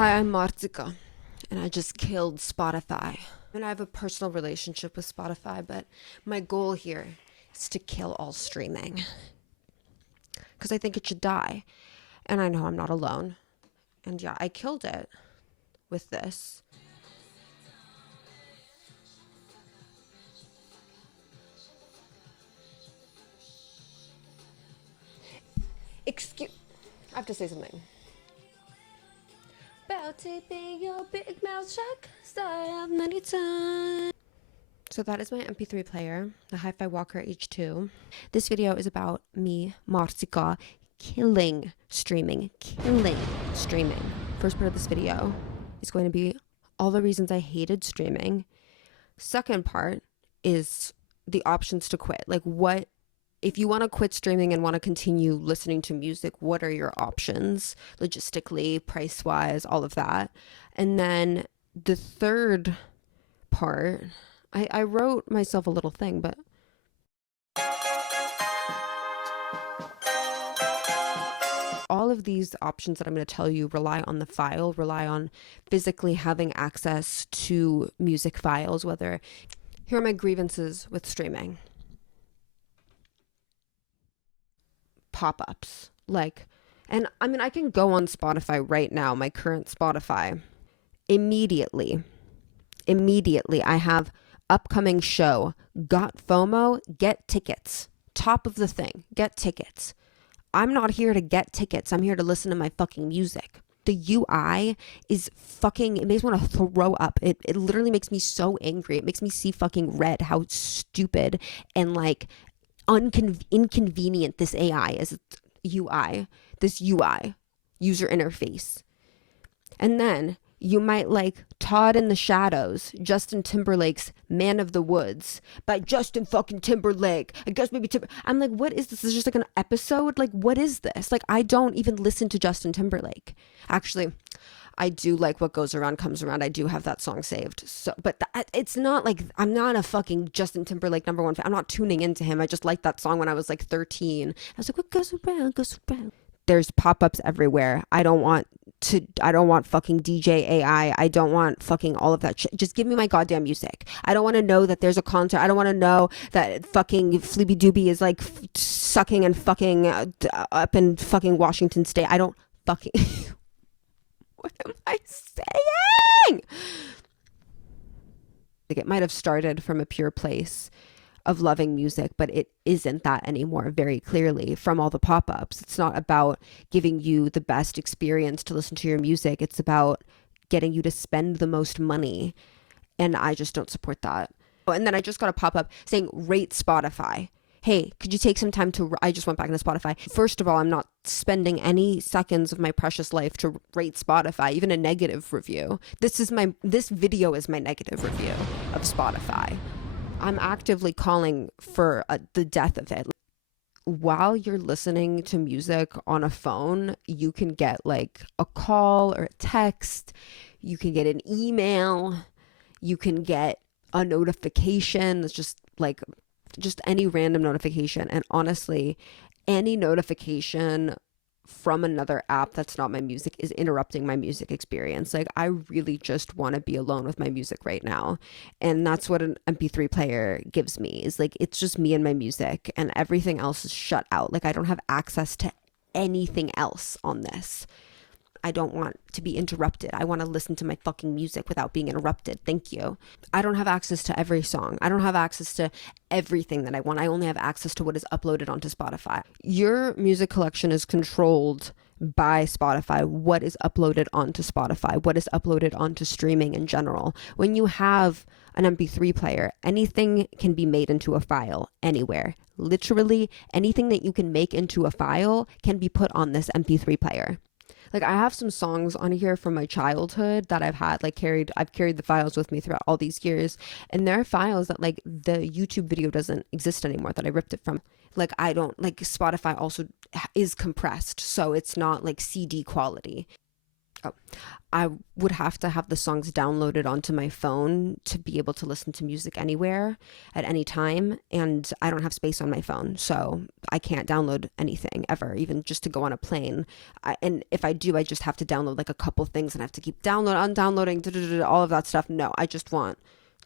Hi, I'm Martika, and I just killed Spotify. And I have a personal relationship with Spotify, but my goal here is to kill all streaming because I think it should die. And I know I'm not alone. And yeah, I killed it with this. Excuse, I have to say something. About to be your big mouth shut, 'cause I have many times. So that is my MP3 player, the Hi-Fi Walker H2. This video is about me, Martika, killing streaming. First part of this video is going to be all the reasons I hated streaming. Second part is the options to quit. Like, what if you want to quit streaming and want to continue listening to music, what are your options logistically, price wise, all of that? And then the third part, I wrote myself a little thing, but all of these options that I'm going to tell you rely on the file, rely on physically having access to music files, whether here are my grievances with streaming. Pop-ups. Like, and I mean, I can go on Spotify right now, my current Spotify. Immediately, I have upcoming show, got FOMO, get tickets. Top of the thing, get tickets. I'm not here to get tickets. I'm here to listen to my fucking music. The UI is fucking, it makes me want to throw up. It literally makes me so angry. It makes me see fucking red how stupid and like inconvenient this AI is. This UI, user interface. And then you might like Todd in the Shadows, Justin Timberlake's Man of the Woods by Justin fucking Timberlake. I guess maybe I'm like, what is this? Is just like an episode? Like, what is this? Like, I don't even listen to Justin Timberlake. Actually, I do like What Goes Around Comes Around. I do have that song saved. So, but it's not like I'm not a fucking Justin Timberlake #1 fan. I'm not tuning into him. I just liked that song when I was like 13. I was like, what goes around goes around. There's pop-ups everywhere. I don't want fucking DJ AI. I don't want fucking all of that shit. Just give me my goddamn music. I don't want to know that there's a concert. I don't want to know that fucking Fleeby Doobie is like sucking and fucking up in fucking Washington State. I don't fucking what am I saying? Like, it might have started from a pure place of loving music, but it isn't that anymore, very clearly, from all the pop-ups. It's not about giving you the best experience to listen to your music. It's about getting you to spend the most money, and I just don't support that. Oh, and then I just got a pop-up saying rate Spotify. Hey, could you take some time to, I just went back into Spotify. First of all, I'm not spending any seconds of my precious life to rate Spotify, even a negative review. This video is my negative review of Spotify. I'm actively calling for the death of it. While you're listening to music on a phone, you can get like a call or a text, you can get an email, you can get a notification that's just any random notification. And honestly, any notification from another app that's not my music is interrupting my music experience. Like, I really just want to be alone with my music right now, and that's what an MP3 player gives me, is like, it's just me and my music, and everything else is shut out. Like, I don't have access to anything else on this. I don't want to be interrupted. I want to listen to my fucking music without being interrupted. Thank you. I don't have access to every song. I don't have access to everything that I want. I only have access to what is uploaded onto Spotify. Your music collection is controlled by Spotify. What is uploaded onto Spotify? What is uploaded onto streaming in general? When you have an MP3 player, anything can be made into a file anywhere. Literally anything that you can make into a file can be put on this MP3 player. Like, I have some songs on here from my childhood that I've carried the files with me throughout all these years. And there are files that like the YouTube video doesn't exist anymore that I ripped it from. Like, I don't like, Spotify also is compressed, so it's not like CD quality. Oh, I would have to have the songs downloaded onto my phone to be able to listen to music anywhere at any time. And I don't have space on my phone. So I can't download anything ever, even just to go on a plane. And if I do, I just have to download like a couple things and I have to keep undownloading, all of that stuff. No, I just want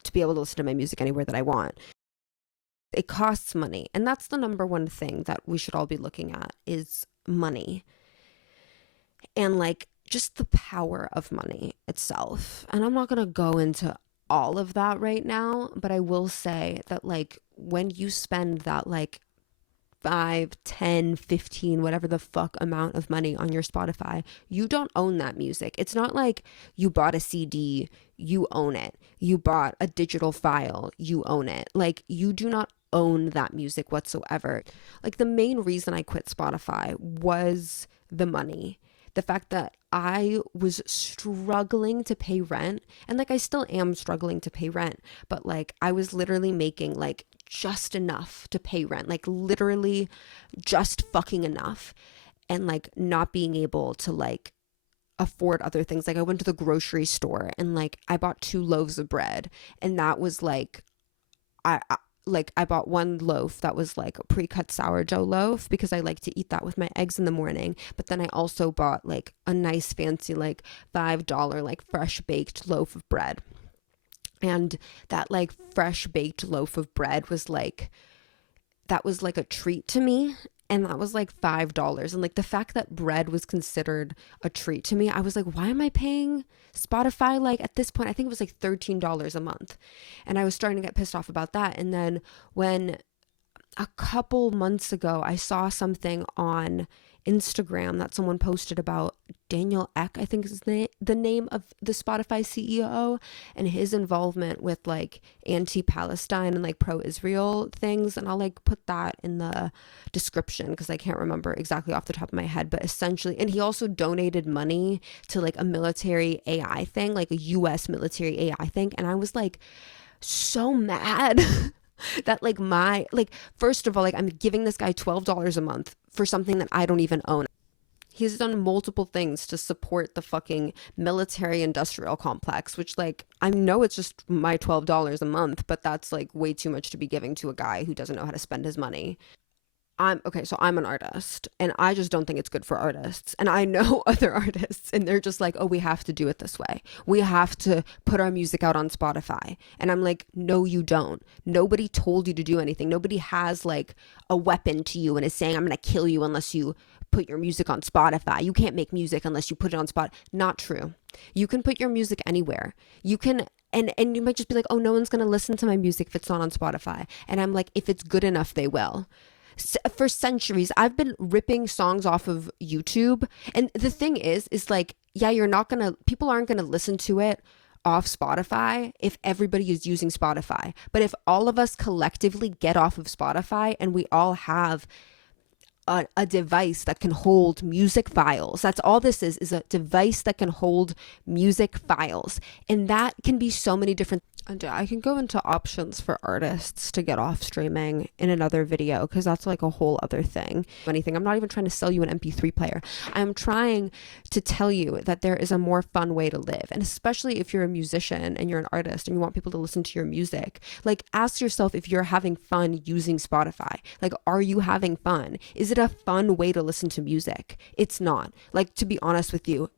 to be able to listen to my music anywhere that I want. It costs money. And that's the number one thing that we should all be looking at is money. And like, just the power of money itself. And I'm not going to go into all of that right now, but I will say that like when you spend that like 5, 10, 15, whatever the fuck amount of money on your Spotify, you don't own that music. It's not like you bought a CD, you own it. You bought a digital file, you own it. Like you do not own that music whatsoever. Like the main reason I quit Spotify was the money. The fact that I was struggling to pay rent, and like I still am struggling to pay rent, but like I was literally making like just enough to pay rent, like literally just fucking enough, and like not being able to like afford other things. Like I went to the grocery store and like I bought 2 loaves of bread, and that was like I bought 1 loaf that was like a pre-cut sourdough loaf because I like to eat that with my eggs in the morning. But then I also bought like a nice fancy like $5 like fresh baked loaf of bread. And that like fresh baked loaf of bread was like, that was like a treat to me. And that was like $5. And like the fact that bread was considered a treat to me, I was like, why am I paying Spotify? Like at this point, I think it was like $13 a month. And I was starting to get pissed off about that. And then when a couple months ago, I saw something on Instagram that someone posted about Daniel Ek, I think is the name of the Spotify CEO, and his involvement with like anti-Palestine and like pro-Israel things. And I'll like put that in the description because I can't remember exactly off the top of my head, but essentially, and he also donated money to like a military AI thing, like a US military AI thing. And I was like so mad that like first of all, like I'm giving this guy $12 a month for something that I don't even own. He's done multiple things to support the fucking military industrial complex, which like I know it's just my $12 a month, but that's like way too much to be giving to a guy who doesn't know how to spend his money. So I'm an artist and I just don't think it's good for artists. And I know other artists and they're just like, oh, we have to do it this way. We have to put our music out on Spotify. And I'm like, no, you don't. Nobody told you to do anything. Nobody has like a weapon to you and is saying, I'm going to kill you unless you put your music on Spotify. You can't make music unless you put it on Spotify. Not true. You can put your music anywhere. You can and you might just be like, oh, no one's going to listen to my music if it's not on Spotify. And I'm like, if it's good enough, they will. For centuries I've been ripping songs off of YouTube, and the thing is like, yeah, people aren't gonna listen to it off Spotify if everybody is using Spotify. But if all of us collectively get off of Spotify and we all have a device that can hold music files, that's all this is a device that can hold music files, and that can be so many different. And I can go into options for artists to get off streaming in another video because that's like a whole other thing. I'm not even trying to sell you an MP3 player. I'm trying to tell you that there is a more fun way to live. And especially if you're a musician and you're an artist and you want people to listen to your music, like ask yourself if you're having fun using Spotify. Like, are you having fun? Is it a fun way to listen to music? It's not. Like, to be honest with you,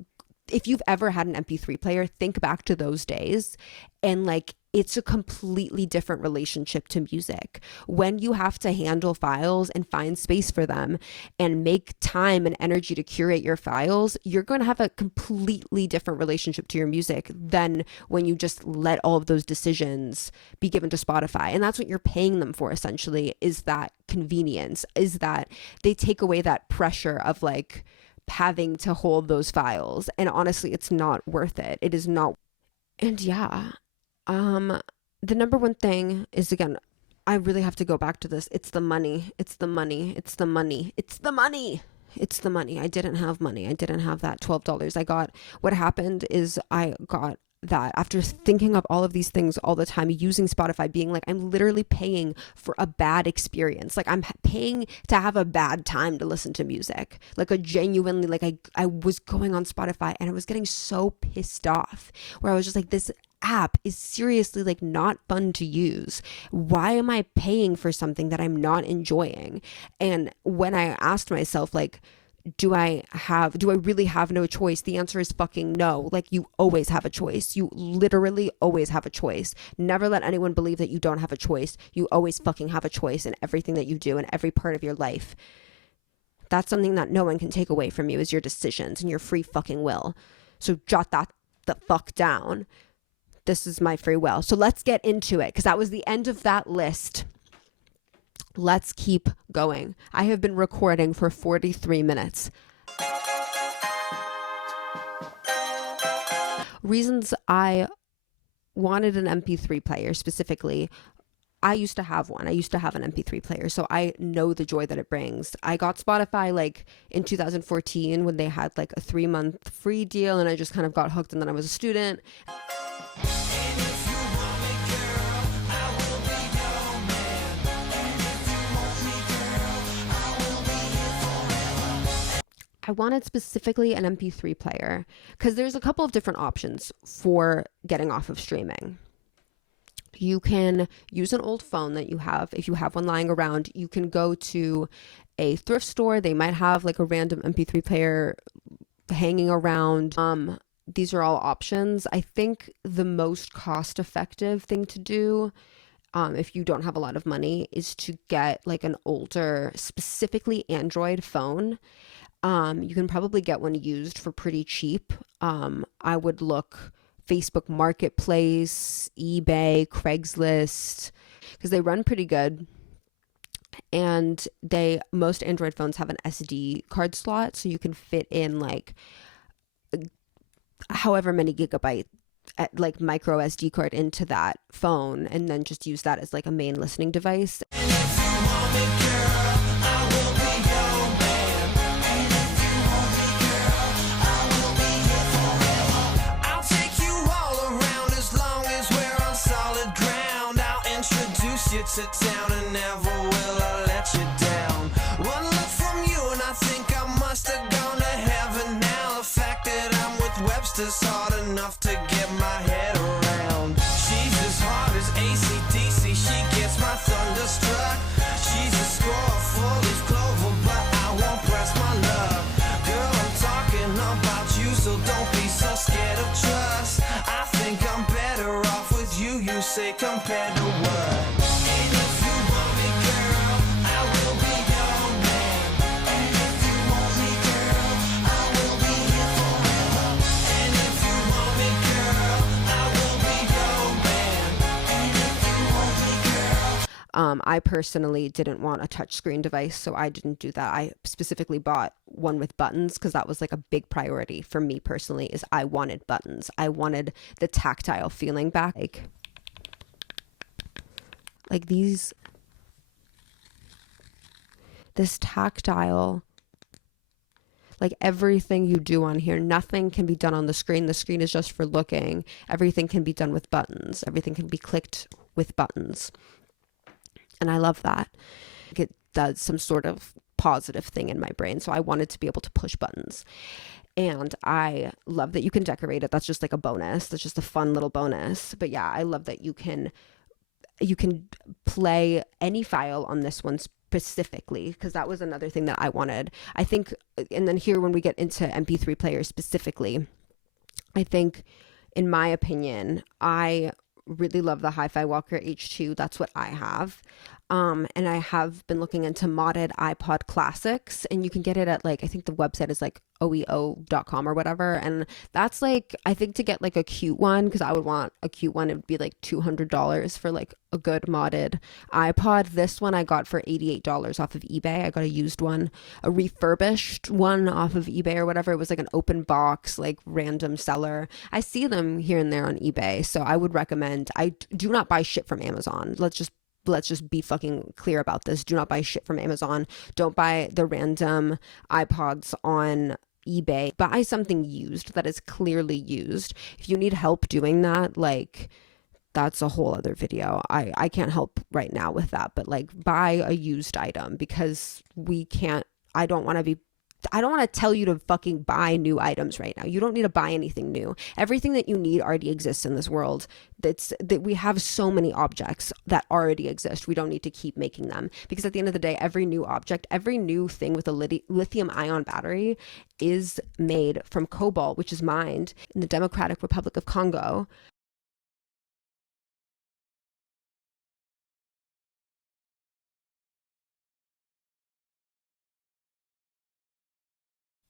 if you've ever had an MP3 player, think back to those days, and like it's a completely different relationship to music. When you have to handle files and find space for them and make time and energy to curate your files, you're going to have a completely different relationship to your music than when you just let all of those decisions be given to Spotify. And that's what you're paying them for, essentially, is that convenience, is that they take away that pressure of like having to hold those files. And honestly, it's not worth it. It is not. And yeah, the number one thing is, again, I really have to go back to this. It's the money. It's the money. It's the money. It's the money. It's the money. I didn't have money. I didn't have that $12. What happened is I got that after thinking of all of these things all the time, using Spotify, being like, I'm literally paying for a bad experience. Like I'm paying to have a bad time to listen to music. Like a genuinely, like I was going on Spotify and I was getting so pissed off where I was just like, this app is seriously like not fun to use. Why am I paying for something that I'm not enjoying? And when I asked myself, like, do I really have no choice? The answer is fucking no. Like, you always have a choice. You literally always have a choice. Never let anyone believe that you don't have a choice. You always fucking have a choice in everything that you do in every part of your life. That's something that no one can take away from you, is your decisions and your free fucking will. So jot that the fuck down. This is my free will. So let's get into it, because that was the end of that list. Let's keep going. I have been recording for 43 minutes. Reasons I wanted an MP3 player specifically. I used to have one. I used to have an MP3 player, so I know the joy that it brings. I got Spotify like in 2014 when they had like a 3-month free deal, and I just kind of got hooked, and then I was a student. I wanted specifically an MP3 player because there's a couple of different options for getting off of streaming. You can use an old phone that you have. If you have one lying around, you can go to a thrift store. They might have like a random MP3 player hanging around. These are all options. I think the most cost-effective thing to do, if you don't have a lot of money, is to get like an older, specifically Android phone. You can probably get one used for pretty cheap. I would look Facebook Marketplace, eBay, Craigslist, because they run pretty good. And most Android phones have an SD card slot, so you can fit in like however many gigabyte like micro SD card into that phone, and then just use that as like a main listening device. To town and never will I let you down. One look from you and I think I must have gone to heaven now. The fact that I'm with Webster's hard enough to get my head around. She's as hard as AC/DC, she gets my thunderstruck. She's a score for leaf clover, but I won't press my luck. Girl, I'm talking about you, so don't be so scared of trust. I think I'm better off with you, you say, compared to what? I personally didn't want a touchscreen device, so I didn't do that. I specifically bought one with buttons because that was like a big priority for me personally, is I wanted buttons. I wanted the tactile feeling back. Like this tactile, like everything you do on here, nothing can be done on the screen. The screen is just for looking. Everything can be done with buttons. Everything can be clicked with buttons. And I love that. It does some sort of positive thing in my brain. So I wanted to be able to push buttons. And I love that you can decorate it. That's just like a bonus. That's just a fun little bonus. But yeah, I love that you can play any file on this one specifically, because that was another thing that I wanted. I think, and then here when we get into MP3 players specifically, I think, in my opinion, I really love the Hi-Fi Walker H2. That's what I have. And I have been looking into modded iPod classics, and you can get it at like, I think the website is like oeo.com or whatever. And that's like, I think to get like a cute one, because I would want a cute one, it would be like $200 for like a good modded iPod. This one I got for $88 off of eBay. I got a used one, a refurbished one off of eBay or whatever. It was like an open box, like random seller. I see them here and there on eBay. So I would recommend, I do not buy shit from Amazon. Let's just be fucking clear about this. Do not buy shit from Amazon. Don't buy the random iPods on eBay, buy something used that is clearly used. If you need help doing that, like, that's a whole other video. I can't help right now with that, but like, buy a used item, because I don't want to tell you to fucking buy new items right now. You don't need to buy anything new. Everything that you need already exists in this world. That we have so many objects that already exist. We don't need to keep making them, because at the end of the day, every new object, every new thing with a lithium ion battery is made from cobalt, which is mined in the Democratic Republic of Congo.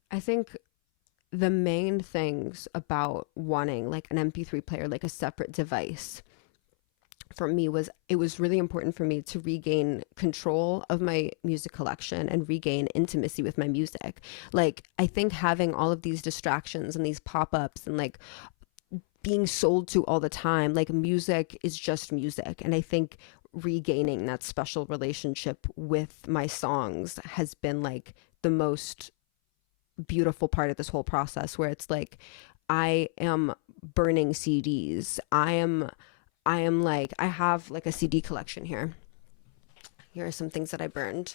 I think the main things about wanting like an MP3 player, like a separate device, for me was it was really important for me to regain control of my music collection and regain intimacy with my music. Like, I think having all of these distractions and these pop-ups and like being sold to all the time, like, music is just music. And I think regaining that special relationship with my songs has been like the most beautiful part of this whole process, where it's like I am burning CDs. I am like, I have like a CD collection here. Here are some things that I burned.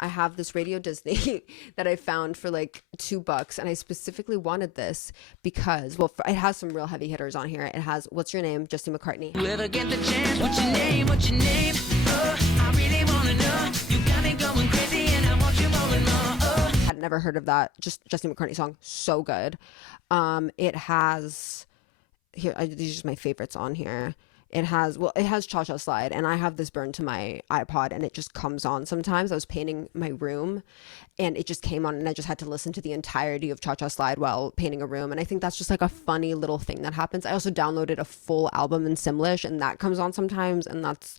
I have this Radio Disney that I found for like $2, and I specifically wanted this because, well, it has some real heavy hitters on here. It has What's Your Name, Justin McCartney. Ever get the chance? What's your name? What's your name? I really wanna know. You got me going crazy, and I want you more and more. Had never heard of that. Just Justin McCartney song, so good. It has here. These are just my favorites on here. It has Cha Cha Slide, and I have this burned to my iPod, and it just comes on sometimes. I was painting my room, and it just came on, and I just had to listen to the entirety of Cha Cha Slide while painting a room. And I think that's just like a funny little thing that happens. I also downloaded a full album in Simlish, and that comes on sometimes, and that's...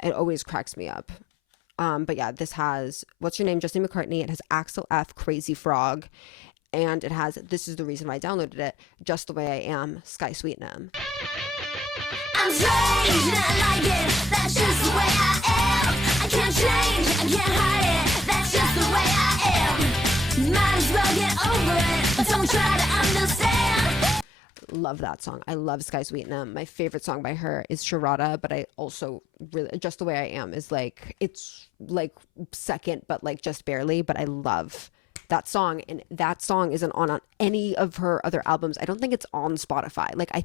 It always cracks me up. But yeah, this has What's Your Name, Justin McCartney. It has Axel F, Crazy Frog. And it has, this is the reason why I downloaded it, Just the Way I Am, Sky Sweetnam. I'm strange and I like it. That's just the way I am. I can't change, I can't hide it. That's just the way I am. Might as well get over it. Don't try to understand. Love that song. I love Sky Sweetnam. My favorite song by her is Sharada, but I also really, Just the Way I Am is like, it's like second, but like just barely. But I love that song, and that song isn't on any of her other albums. I don't think it's on Spotify. Like, I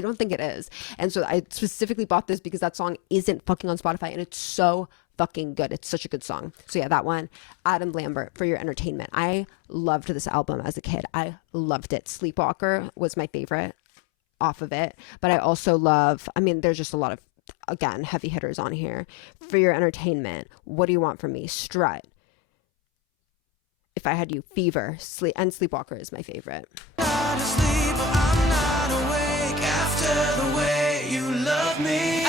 don't think it is. And so I specifically bought this because that song isn't fucking on Spotify, and it's so fucking good. It's such a good song. So yeah, that one. Adam Lambert, For Your Entertainment. I loved this album as a kid. I loved it. Sleepwalker was my favorite off of it, but I also love, I mean, there's just a lot of, again, heavy hitters on here. For Your Entertainment, What Do You Want From Me, Strut, If I Had You, Fever, and Sleepwalker is my favorite. Not asleep, but I'm not awake after the way you love me.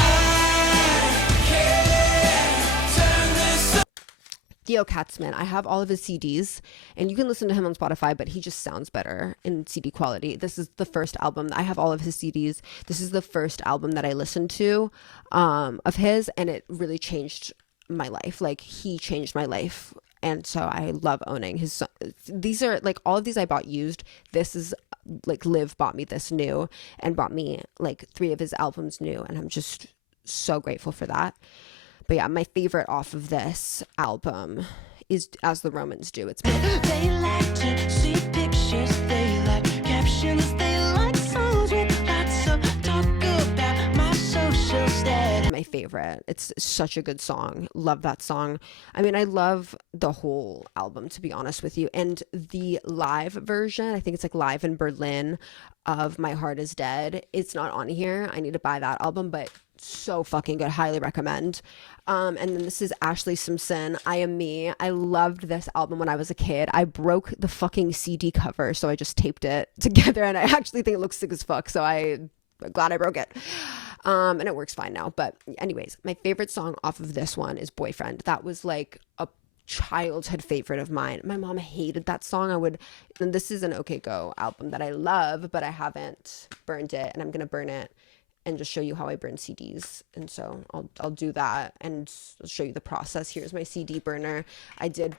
Theo Katzman, I have all of his CDs, and you can listen to him on Spotify, but he just sounds better in CD quality. This is the first album. I have all of his CDs. This is the first album that I listened to of his, and it really changed my life. Like, he changed my life, and so I love owning his. These are, like, all of these I bought used. This is, like, Liv bought me this new, and bought me, like, 3 of his albums new, and I'm just so grateful for that. But yeah, my favorite off of this album is As the Romans Do. It's They like to see pictures, they like captions, they like songs with lots of talk about my social status. my favorite. It's such a good song. Love that song. I mean, I love the whole album, to be honest with you. And the live version, I think it's like live in Berlin, of My Heart Is Dead. It's not on here. I need to buy that album, but so fucking good. Highly recommend. And then this is Ashley Simpson, I Am Me. I loved this album when I was a kid. I broke the fucking CD cover, so I just taped it together, and I actually think it looks sick as fuck, so I'm glad I broke it. And it works fine now. But anyways, my favorite song off of this one is Boyfriend. That was like a childhood favorite of mine. My mom hated that song. And this is an OK Go album that I love, but I haven't burned it, and I'm gonna burn it and just show you how I burn CDs. And so I'll do that and I'll show you the process. Here's my CD burner. I did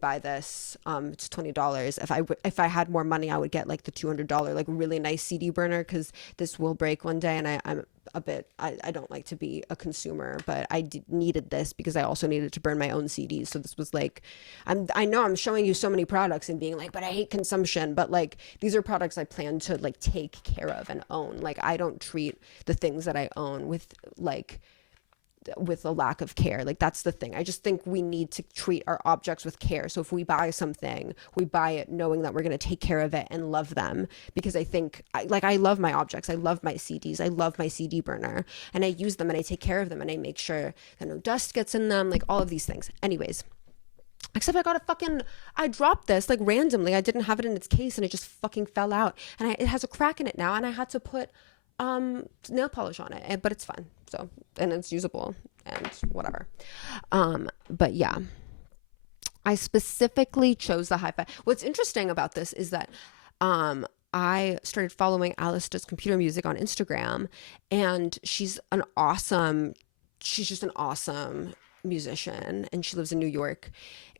buy this. It's $20. If I had more money, I would get like the $200 like really nice CD burner, because this will break one day, and I'm a bit, I don't like to be a consumer, but I needed this because I also needed to burn my own CDs. So this was like, I know I'm showing you so many products and being like, but I hate consumption, but like these are products I plan to like take care of and own. Like I don't treat the things that I own with a lack of care. Like that's the thing. I just think we need to treat our objects with care. So if we buy something, we buy it knowing that we're going to take care of it and love them, because I think I love my objects. I love my CDs. I love my CD burner, and I use them and I take care of them and I make sure that no dust gets in them, like all of these things. Anyways, except I dropped this like randomly. I didn't have it in its case and it just fucking fell out, and it has a crack in it now, and I had to put nail polish on it, but it's fine. So, and it's usable and whatever. But yeah, I specifically chose the hi-fi. What's interesting about this is that I started following Alice Does Computer Music on Instagram, and she's just an awesome musician, and she lives in New York,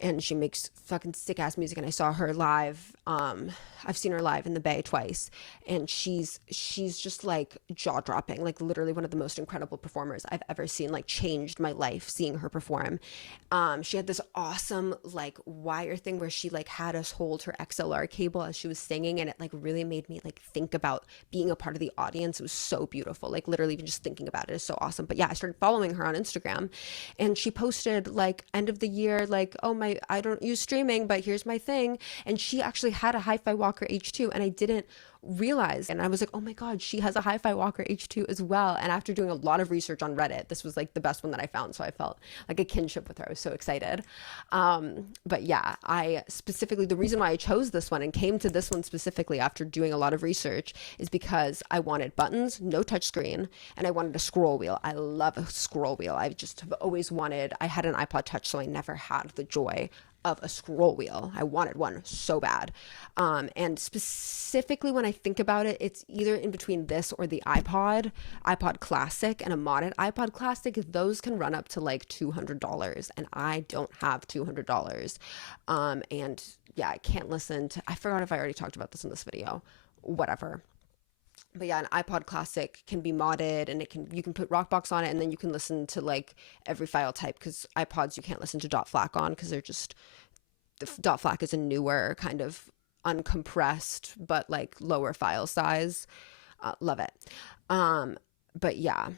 and she makes fucking sick ass music. And I saw her live. I've seen her live in the Bay twice, and she's just like jaw dropping, like literally one of the most incredible performers I've ever seen. Like changed my life seeing her perform. She had this awesome like wire thing where she like had us hold her XLR cable as she was singing, and it like really made me like think about being a part of the audience. It was so beautiful. Like literally even just thinking about it is so awesome. But yeah, I started following her on Instagram, and she posted like end of the year, like, oh my, I don't use streaming, but here's my thing. And she actually had a Hi-Fi Walker H2, and I didn't realize, and I was like, oh my god, she has a Hi-Fi Walker H2 as well. And after doing a lot of research on Reddit, this was like the best one that I found, so I felt like a kinship with her. I was so excited. But yeah, I specifically, the reason why I chose this one and came to this one specifically after doing a lot of research is because I wanted buttons, no touchscreen, and I wanted a scroll wheel. I love a scroll wheel. I just have always wanted, I had an iPod Touch, so I never had the joy of a scroll wheel. I wanted one so bad. And specifically when I think about it, it's either in between this or the iPod Classic and a modded iPod Classic. Those can run up to like $200, and I don't have $200. And yeah, I can't listen to, I forgot if I already talked about this in this video, whatever. But yeah, an iPod Classic can be modded, and you can put Rockbox on it, and then you can listen to like every file type, because iPods you can't listen to .FLAC on, because they're just, the .FLAC is a newer kind of uncompressed but like lower file size. Love it. But yeah,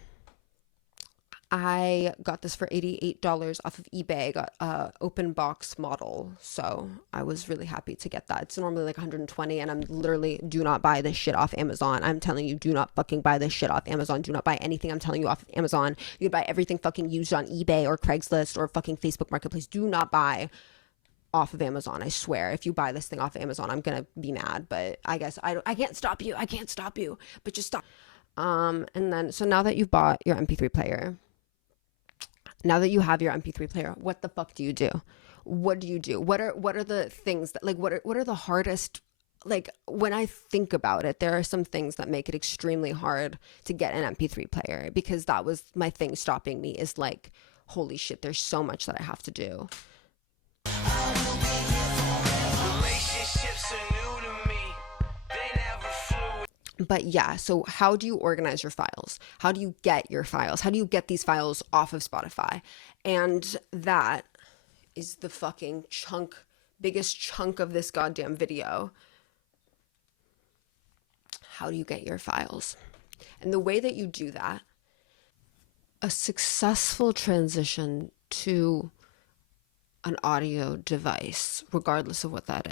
I got this for $88 off of eBay. I got a open box model, so I was really happy to get that. It's normally like $120, and I'm literally, do not buy this shit off Amazon. I'm telling you, do not fucking buy this shit off Amazon. Do not buy anything I'm telling you off of Amazon. You buy everything fucking used on eBay or Craigslist or fucking Facebook Marketplace. Do not buy off of Amazon. I swear, if you buy this thing off of Amazon, I'm gonna be mad, but I guess I can't stop you. I can't stop you, but just stop. And then, so now that you've bought your MP3 player, now that you have your MP3 player, what the fuck do you do? What do you do? What are the things that, like, what are the hardest, like, when I think about it, there are some things that make it extremely hard to get an MP3 player, because that was my thing stopping me, is like, holy shit, there's so much that I have to do. Relationships are new to me. They never flew. But yeah, so how do you organize your files? How do you get your files? How do you get these files off of Spotify? And that is the fucking biggest chunk of this goddamn video. How do you get your files? And the way that you do that, a successful transition to an audio device, regardless of what that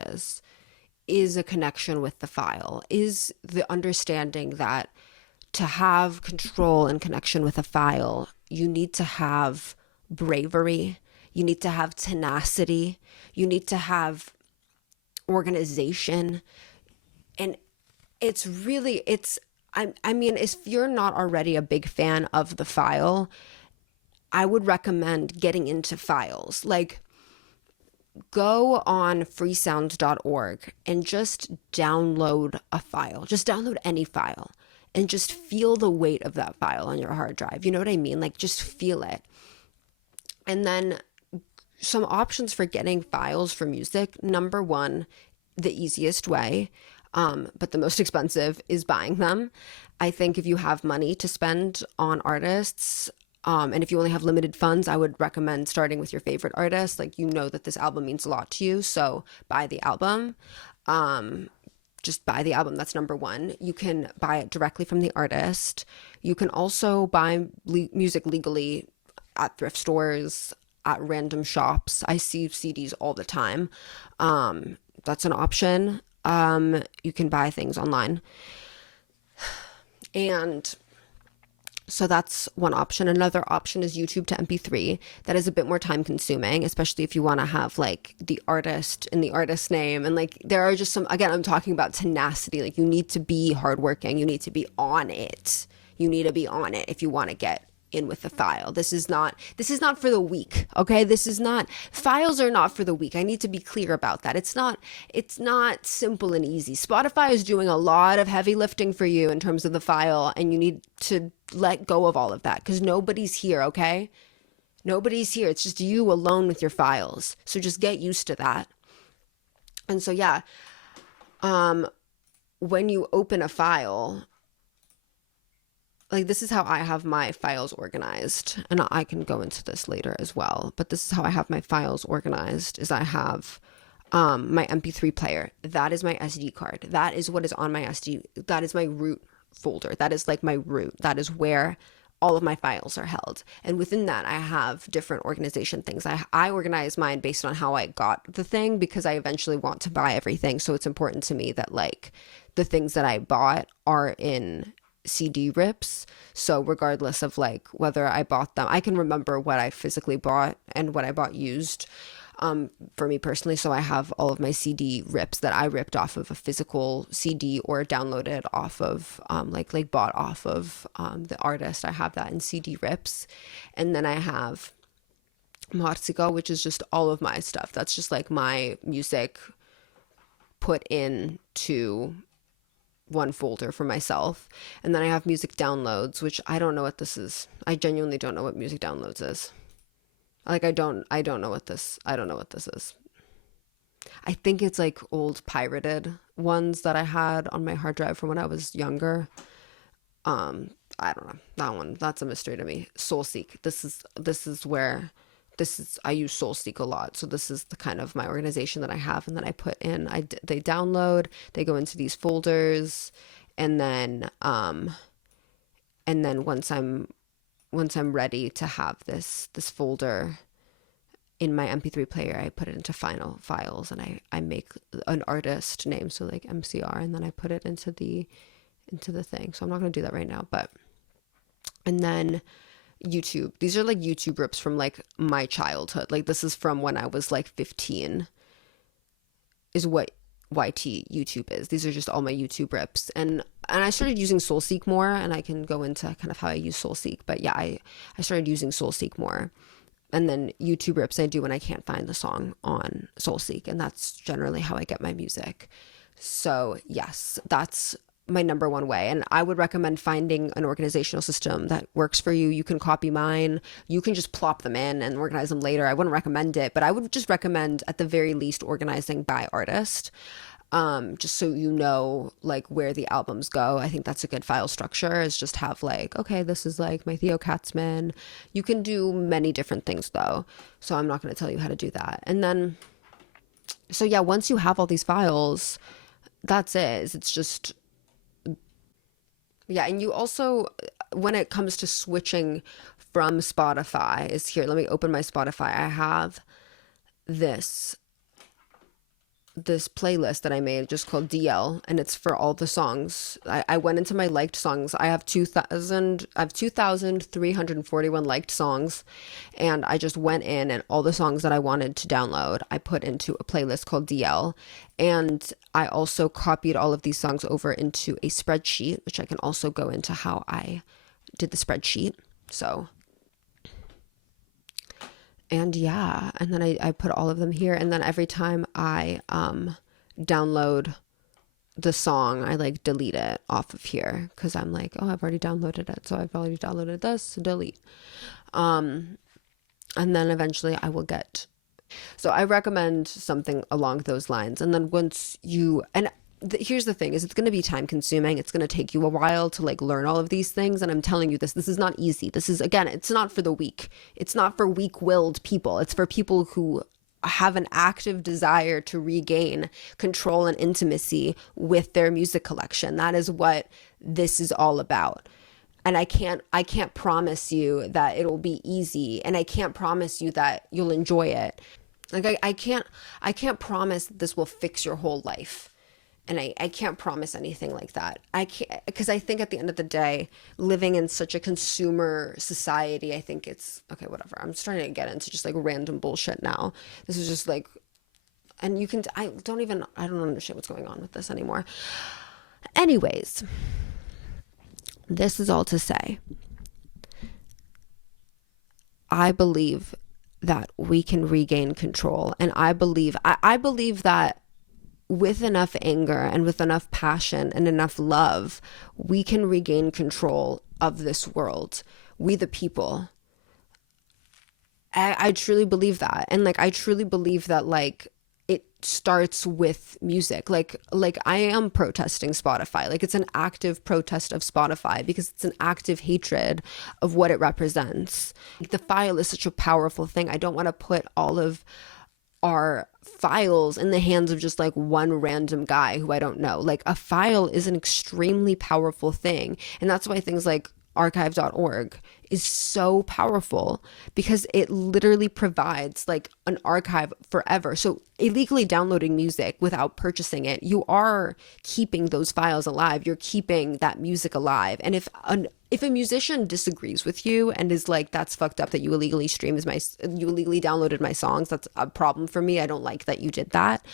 is a connection with the file, is the understanding that to have control and connection with a file, you need to have bravery, you need to have tenacity, you need to have organization. And it's really, I mean, if you're not already a big fan of the file, I would recommend getting into files. Like, go on freesound.org and just download a file. Just download any file and just feel the weight of that file on your hard drive. You know what I mean? Like, just feel it. And then some options for getting files for music. Number one, the easiest way, but the most expensive, is buying them. I think if you have money to spend on artists, and if you only have limited funds, I would recommend starting with your favorite artist. Like, you know that this album means a lot to you, so buy the album. Just buy the album. That's number one. You can buy it directly from the artist. You can also buy music legally at thrift stores, at random shops. I see CDs all the time. That's an option. You can buy things online. And so that's one option. Another option is YouTube to MP3. That is a bit more time consuming, especially if you want to have like the artist and the artist name. And like, there are just some, again, I'm talking about tenacity. Like, you need to be hardworking. You need to be on it. You need to be on it if you want to get in with the file. This is not for the weak. Okay. Files are not for the weak. I need to be clear about that. It's not simple and easy. Spotify is doing a lot of heavy lifting for you in terms of the file, and you need to let go of all of that, because nobody's here. Okay. Nobody's here. It's just you alone with your files. So just get used to that. And so, yeah, when you open a file, like, this is how I have my files organized, and I can go into this later as well, but this is how I have my files organized. Is I have my MP3 player. That is my SD card. That is what is on my SD. That is my root folder. That is like my root. That is where all of my files are held. And within that, I have different organization things. I organize mine based on how I got the thing, because I eventually want to buy everything. So it's important to me that like the things that I bought are in CD rips. So regardless of like whether I bought them, I can remember what I physically bought and what I bought used, for me personally. So I have all of my CD rips that I ripped off of a physical CD or downloaded off of, like bought off of the artist. I have that in CD rips. And then I have Marzico, which is just all of my stuff. That's just like my music put into one folder for myself. And then I have music downloads, which I don't know what this is. I genuinely don't know what music downloads is. Like, I don't know what this is. I think it's like old pirated ones that I had on my hard drive from when I was younger. I don't know. That's a mystery to me. SoulSeek. I use SoulSeek a lot. So this is the kind of my organization that I have. And then I put in, they download, they go into these folders. And then once I'm ready to have this folder in my MP3 player, I put it into final files, and I make an artist name. So like MCR, and then I put it into the thing. So I'm not going to do that right now, and then YouTube. These are like YouTube rips from like my childhood. Like, this is from when I was like 15 is what YT YouTube is. These are just all my YouTube rips. And I started using SoulSeek more, and I can go into kind of how I use SoulSeek. But yeah, I started using SoulSeek more. And then YouTube rips I do when I can't find the song on SoulSeek. And that's generally how I get my music. So yes, that's my number one way. And I would recommend finding an organizational system that works for you. You can copy mine. You can just plop them in and organize them later. I wouldn't recommend it, but I would just recommend at the very least organizing by artist. Just so you know like where the albums go. I think that's a good file structure, is just have like, okay, this is like my Theo Katzman. You can do many different things though, so I'm not going to tell you how to do that. And then, so yeah, once you have all these files, that's it. It's just, yeah. And you also, when it comes to switching from Spotify, is here, let me open my Spotify. I have this playlist that I made just called DL, and it's for all the songs. I went into my liked songs. I have 2,341 liked songs, and I just went in, and all the songs that I wanted to download I put into a playlist called DL. And I also copied all of these songs over into a spreadsheet, which I can also go into how I did the spreadsheet. So, and yeah, and then I put all of them here. And then every time I download the song, I like delete it off of here because I'm like, oh, I've already downloaded it, so I've already downloaded this, delete. And then eventually I will get. So I recommend something along those lines. And then once you, and here's the thing, is it's going to be time consuming. It's going to take you a while to like learn all of these things. And I'm telling you this is not easy. This is, again, it's not for the weak. It's not for weak-willed people. It's for people who have an active desire to regain control and intimacy with their music collection. That is what this is all about. And I can't promise you that it'll be easy, and I can't promise you that you'll enjoy it. Like I can't promise that this will fix your whole life. And I can't promise anything like that. I can't, because I think at the end of the day, living in such a consumer society, I think it's, okay, whatever. I'm starting to get into just like random bullshit now. This is just like, and you can, I don't understand what's going on with this anymore. Anyways, this is all to say, I believe that we can regain control. And I believe that with enough anger and with enough passion and enough love, we can regain control of this world. We the people. I truly believe that. And like, I truly believe that like it starts with music. Like I am protesting Spotify. Like it's an active protest of Spotify because it's an active hatred of what it represents. Like, the file is such a powerful thing. I don't want to put all of our files in the hands of just like one random guy who I don't know. Like a file is an extremely powerful thing. And that's why things like archive.org is so powerful, because it literally provides like an archive forever. So illegally downloading music without purchasing it, you are keeping those files alive. You're keeping that music alive. And if a musician disagrees with you and is like, that's fucked up that you illegally downloaded my songs, that's a problem for me, I don't like that you did that.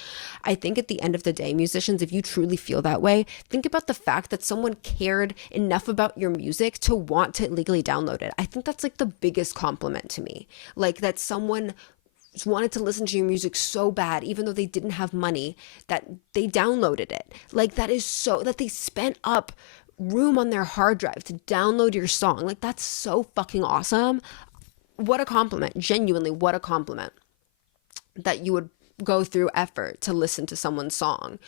I think at the end of the day, musicians, if you truly feel that way, think about the fact that someone cared enough about your music to want to illegally download it. I think that's like the biggest compliment to me. Like that someone wanted to listen to your music so bad, even though they didn't have money, that they downloaded it. Like that is so, that they spent up room on their hard drive to download your song. Like that's so fucking awesome. What a compliment. Genuinely, what a compliment that you would go through effort to listen to someone's song.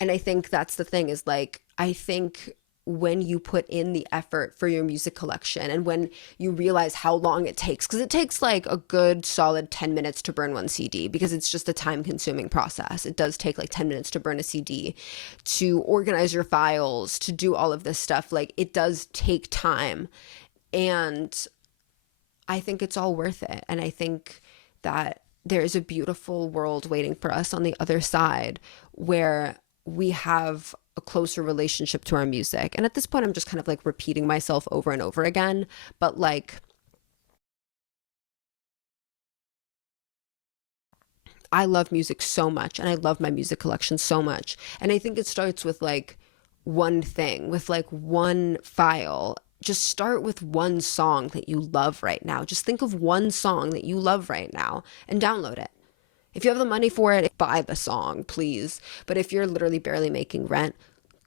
And I think that's the thing, is like, I think when you put in the effort for your music collection and when you realize how long it takes, because it takes like a good solid 10 minutes to burn one CD, because it's just a time consuming process. It does take like 10 minutes to burn a CD, to organize your files, to do all of this stuff. Like it does take time, and I think it's all worth it. And I think that there's a beautiful world waiting for us on the other side, where we have a closer relationship to our music. And at this point, I'm just kind of like repeating myself over and over again, but like, I love music so much, and I love my music collection so much. And I think it starts with like one thing, with like one file. Just start with one song that you love right now. Just think of one song that you love right now and download it. If you have the money for it, buy the song, please. But if you're literally barely making rent,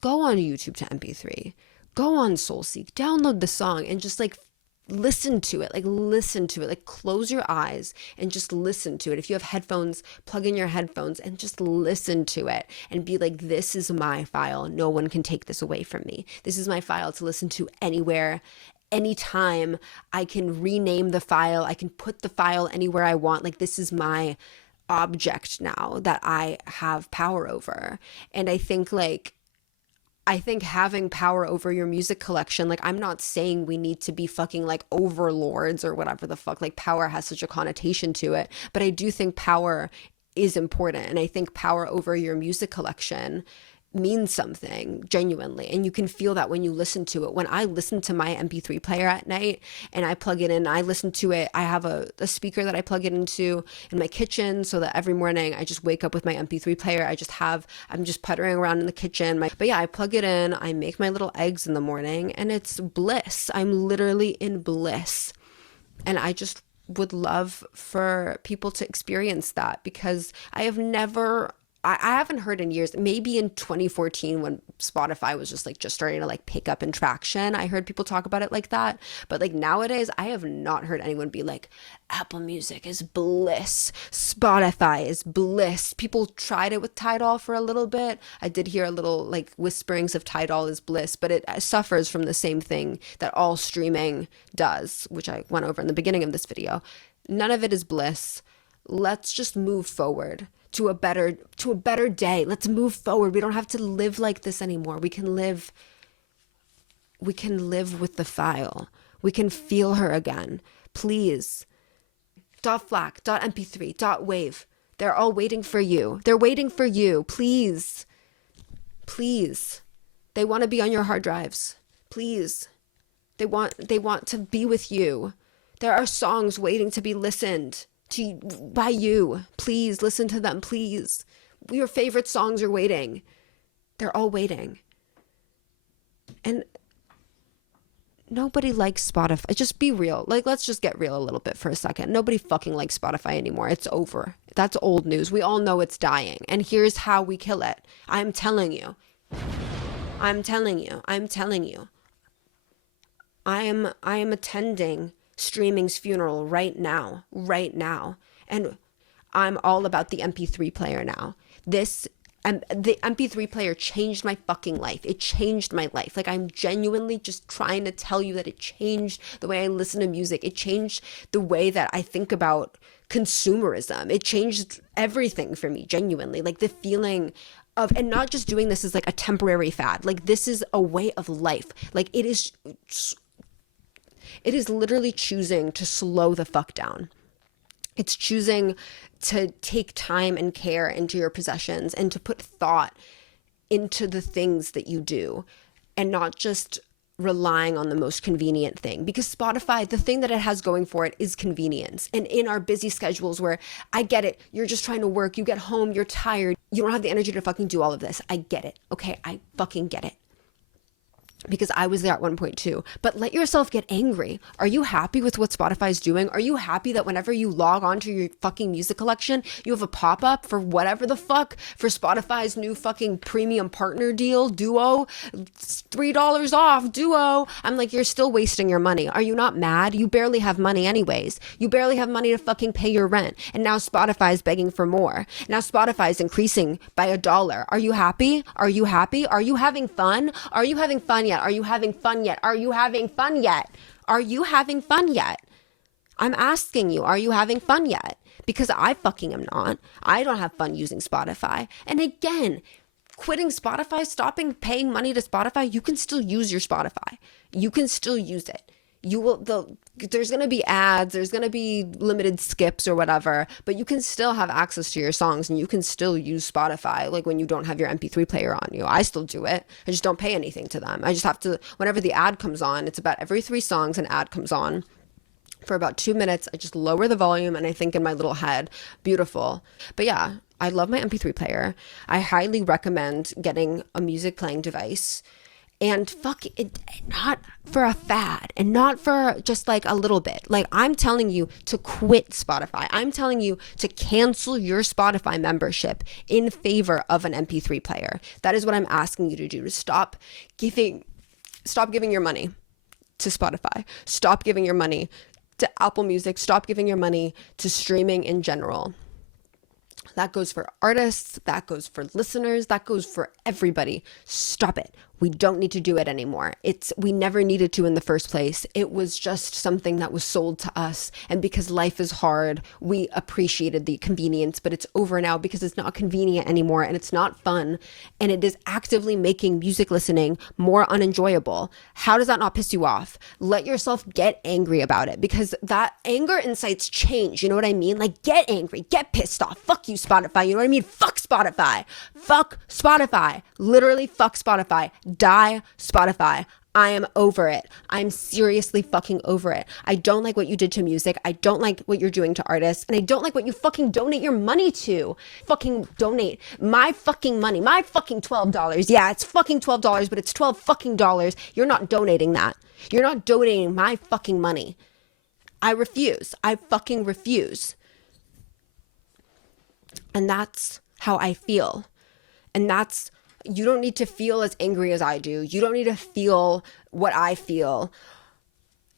go on YouTube to MP3. Go on SoulSeek, download the song and just like listen to it. Like close your eyes and just listen to it. If you have headphones, plug in your headphones and just listen to it and be like, this is my file. No one can take this away from me. This is my file to listen to anywhere, anytime. I can rename the file. I can put the file anywhere I want. Like this is my object now that I have power over. And I think having power over your music collection, like I'm not saying we need to be fucking like overlords or whatever the fuck, like power has such a connotation to it, but I do think power is important. And I think power over your music collection means something genuinely, and you can feel that when you listen to it. When I listen to my MP3 player at night and I plug it in, I listen to it, I have a speaker that I plug it into in my kitchen, so that every morning I just wake up with my MP3 player. I'm just puttering around in the kitchen, but yeah, I plug it in, I make my little eggs in the morning, and it's bliss. I'm literally in bliss. And I just would love for people to experience that, because I have never I haven't heard in years. Maybe in 2014 when Spotify was just starting to like pick up in traction, I heard people talk about it like that. But like nowadays, I have not heard anyone be like, Apple Music is bliss, Spotify is bliss. People tried it with Tidal for a little bit. I did hear a little like whisperings of Tidal is bliss, but it suffers from the same thing that all streaming does, which I went over in the beginning of this video. None of it is bliss. Let's just move forward to a better day. Let's move forward. We don't have to live like this anymore. We can live with the file. We can feel her again. Please. .flac, .mp3, .wave. They're all waiting for you. They're waiting for you. Please. Please. They want to be on your hard drives. Please. They want to be with you. There are songs waiting to be listened to by you. Please listen to them, please. Your favorite songs are waiting. They're all waiting. And nobody likes Spotify. Just be real. Like, let's just get real a little bit for a second. Nobody fucking likes Spotify anymore. It's over. That's old news. We all know it's dying. And here's how we kill it. I'm telling you. I'm telling you. I'm telling you. I am attending streaming's funeral right now, and I'm all about the MP3 player now. The MP3 player changed my fucking life. It changed my life. Like, I'm genuinely just trying to tell you that it changed the way I listen to music. It changed the way that I think about consumerism. It changed everything for me, genuinely. Like, the feeling of, and not just doing this as like a temporary fad. Like, this is a way of life. Like, it is literally choosing to slow the fuck down. It's choosing to take time and care into your possessions and to put thought into the things that you do, and not just relying on the most convenient thing. Because Spotify, the thing that it has going for it is convenience. And in our busy schedules, where I get it, you're just trying to work, you get home, you're tired, you don't have the energy to fucking do all of this. I get it. Okay, I fucking get it. Because I was there at one point too. But let yourself get angry. Are you happy with what Spotify is doing? Are you happy that whenever you log onto your fucking music collection, you have a pop-up for whatever the fuck, for Spotify's new fucking premium partner deal, Duo, $3 off, Duo? I'm like, you're still wasting your money. Are you not mad? You barely have money anyways. You barely have money to fucking pay your rent. And now Spotify is begging for more. Now Spotify is increasing by $1. Are you happy? Are you happy? Are you having fun? Are you having fun yet? Are you having fun yet? Are you having fun yet? Are you having fun yet? I'm asking you, are you having fun yet? Because I fucking am not. I don't have fun using Spotify. And again, quitting Spotify, stopping paying money to Spotify, you can still use your Spotify. You can still use it. There's going to be ads, there's going to be limited skips or whatever, but you can still have access to your songs, and you can still use Spotify, like when you don't have your MP3 player on you. I still do it. I just don't pay anything to them. I just have to, whenever the ad comes on, it's about every 3 songs an ad comes on. For about 2 minutes, I just lower the volume and I think in my little head, beautiful. But yeah, I love my MP3 player. I highly recommend getting a music playing device. And fuck it, not for a fad and not for just like a little bit. Like, I'm telling you to quit Spotify. I'm telling you to cancel your Spotify membership in favor of an MP3 player. That is what I'm asking you to do, to stop giving your money to Spotify. Stop giving your money to Apple Music. Stop giving your money to streaming in general. That goes for artists, that goes for listeners, that goes for everybody. Stop it. We don't need to do it anymore. We never needed to in the first place. It was just something that was sold to us. And because life is hard, we appreciated the convenience, but it's over now because it's not convenient anymore and it's not fun. And it is actively making music listening more unenjoyable. How does that not piss you off? Let yourself get angry about it, because that anger incites change. You know what I mean? Like, get angry, get pissed off. Fuck you, Spotify. You know what I mean? Fuck Spotify. Fuck Spotify. Literally fuck Spotify. Die Spotify. I am over it. I'm seriously fucking over it. I don't like what you did to music. I don't like what you're doing to artists. And I don't like what you fucking donate your money to. Fucking donate my fucking money. My fucking $12. Yeah, it's fucking $12, but it's $12 fucking dollars. You're not donating that. You're not donating my fucking money. I refuse. I fucking refuse. And that's how I feel. And that's, you don't need to feel as angry as I do. You don't need to feel what I feel.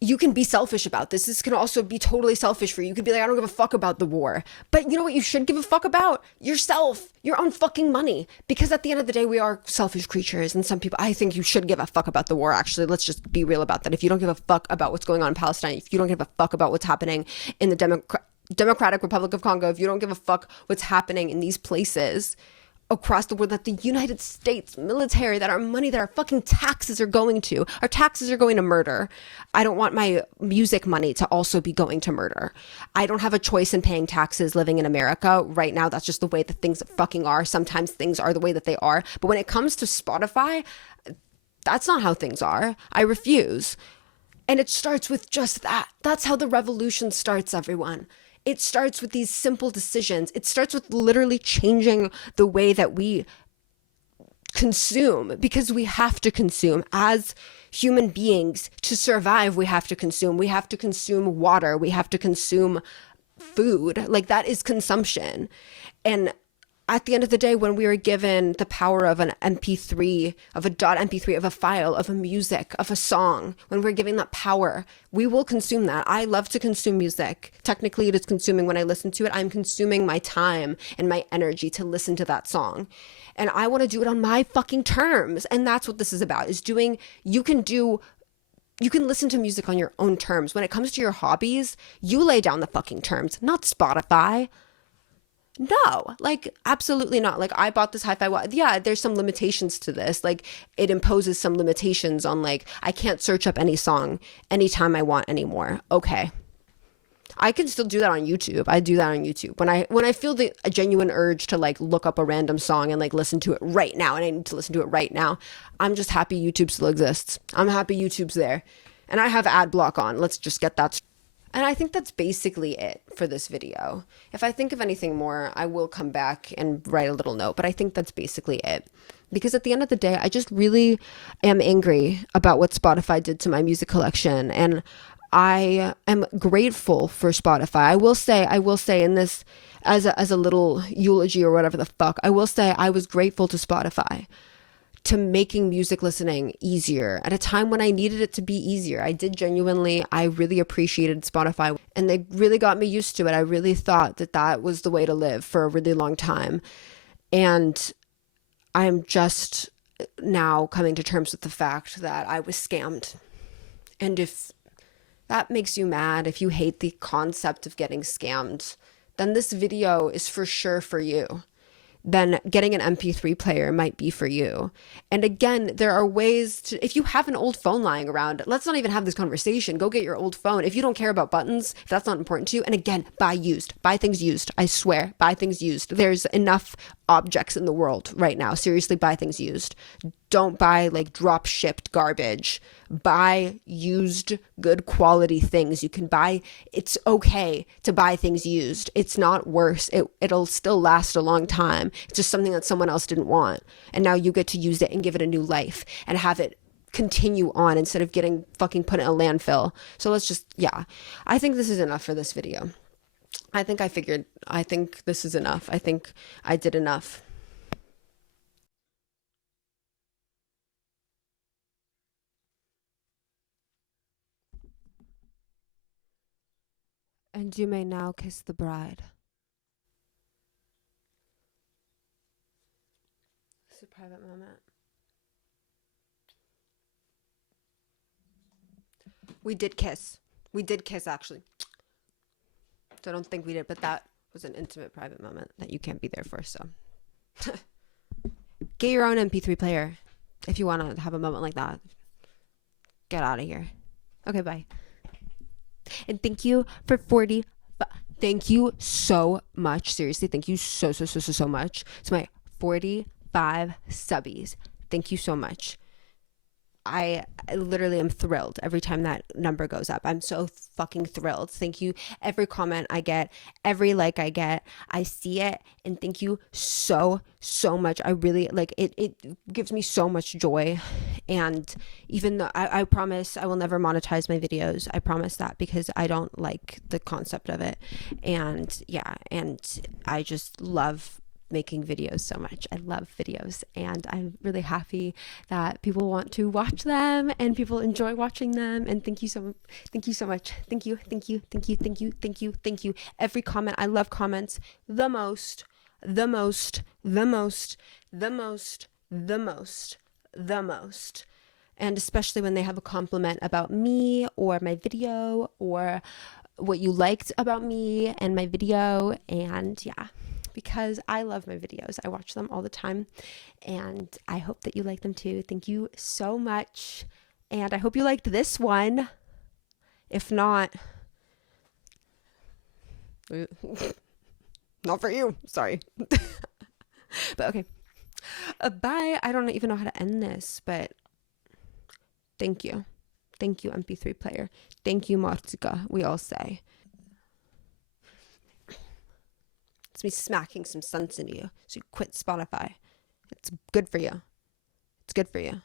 You can be selfish about this. This can also be totally selfish for you. You could be like, I don't give a fuck about the war. But you know what you should give a fuck about? Yourself, your own fucking money. Because at the end of the day, we are selfish creatures. And some people, I think you should give a fuck about the war, actually. Let's just be real about that. If you don't give a fuck about what's going on in Palestine, if you don't give a fuck about what's happening in the Democratic Republic of Congo, if you don't give a fuck what's happening in these places across the world, that the United States military, that our money, that our fucking taxes are going to, our taxes are going to murder. I don't want my music money to also be going to murder. I don't have a choice in paying taxes living in America right now. That's just the way that things fucking are. Sometimes things are the way that they are. But when it comes to Spotify, that's not how things are. I refuse. And it starts with just that. That's how the revolution starts, everyone. It starts with these simple decisions. It starts with literally changing the way that we consume, because we have to consume. As human beings, to survive, we have to consume. We have to consume water. We have to consume food. Like, that is consumption. And at the end of the day, when we are given the power of an MP3, of a .mp3, of a file, of a music, of a song, when we're given that power, we will consume that. I love to consume music. Technically, it is consuming when I listen to it. I'm consuming my time and my energy to listen to that song. And I want to do it on my fucking terms. And that's what this is about, is doing, you can listen to music on your own terms. When it comes to your hobbies, you lay down the fucking terms, not Spotify. No, like, absolutely not. Like, I bought this hi-fi watch. Yeah, there's some limitations to this. Like, it imposes some limitations on, like, I can't search up any song anytime I want anymore. Okay. I can still do that on YouTube. I do that on YouTube. When I feel a genuine urge to, like, look up a random song and, like, listen to it right now, and I need to listen to it right now, I'm just happy YouTube still exists. I'm happy YouTube's there. And I have ad block on. Let's just get that. And I think that's basically it for this video. If I think of anything more, I will come back and write a little note, but I think that's basically it. Because at the end of the day, I just really am angry about what Spotify did to my music collection. And I am grateful for Spotify. I will say in this, as a little eulogy or whatever the fuck, I will say I was grateful to Spotify, to making music listening easier at a time when I needed it to be easier. I really appreciated Spotify, and they really got me used to it. I really thought that was the way to live for a really long time. And I'm just now coming to terms with the fact that I was scammed. And if that makes you mad, if you hate the concept of getting scammed, then this video is for sure for you. Then getting an MP3 player might be for you. And again, there are ways to, if you have an old phone lying around, let's not even have this conversation. Go get your old phone. If you don't care about buttons, if that's not important to you, and again, buy things used. I swear, buy things used. There's enough objects in the world right now. Seriously, buy things used. Don't buy like drop shipped garbage. Buy used, good quality things. You can buy, it's okay to buy things used. It's not worse. It'll still last a long time. It's just something that someone else didn't want. And now you get to use it and give it a new life and have it continue on instead of getting fucking put in a landfill. So let's just, yeah. I think this is enough for this video. I think this is enough. I think I did enough. And you may now kiss the bride. It's a private moment. We did kiss. Actually. So I don't think we did, but that was an intimate private moment that you can't be there for, so. Get your own MP3 player if you want to have a moment like that. Get out of here. Okay, bye. And thank you for thank you so much. Seriously, thank you so much to my 45 subbies. Thank you so much. I literally am thrilled every time that number goes up. I'm so fucking thrilled. Thank you. Every comment I get, every like I get, I see it, and thank you so much. I really like it. It gives me so much joy. And even though I promise I will never monetize my videos, I promise that, because I don't like the concept of it. And yeah, and I just love making videos so much. I love videos, and I'm really happy that people want to watch them and people enjoy watching them. And thank you so much. Thank you. Every comment. I love comments the most. And especially when they have a compliment about me or my video or what you liked about me and my video. And yeah, because I love my videos. I watch them all the time, and I hope that you like them too. Thank you so much. And I hope you liked this one. If not, not for you. Sorry. But okay. Bye. I don't even know how to end this, but thank you. Thank you, MP3 player. Thank you, Martika, we all say. It's me smacking some sense into you, so you quit Spotify. It's good for you. It's good for you.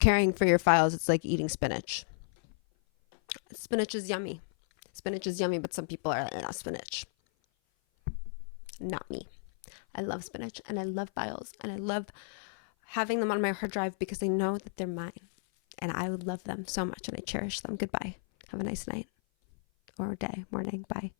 Caring for your files, it's like eating spinach. Spinach is yummy. Spinach is yummy, but some people are not spinach. Not me. I love spinach, and I love files, and I love having them on my hard drive because I know that they're mine. And I love them so much, and I cherish them. Goodbye. Have a nice night or day, morning. Bye.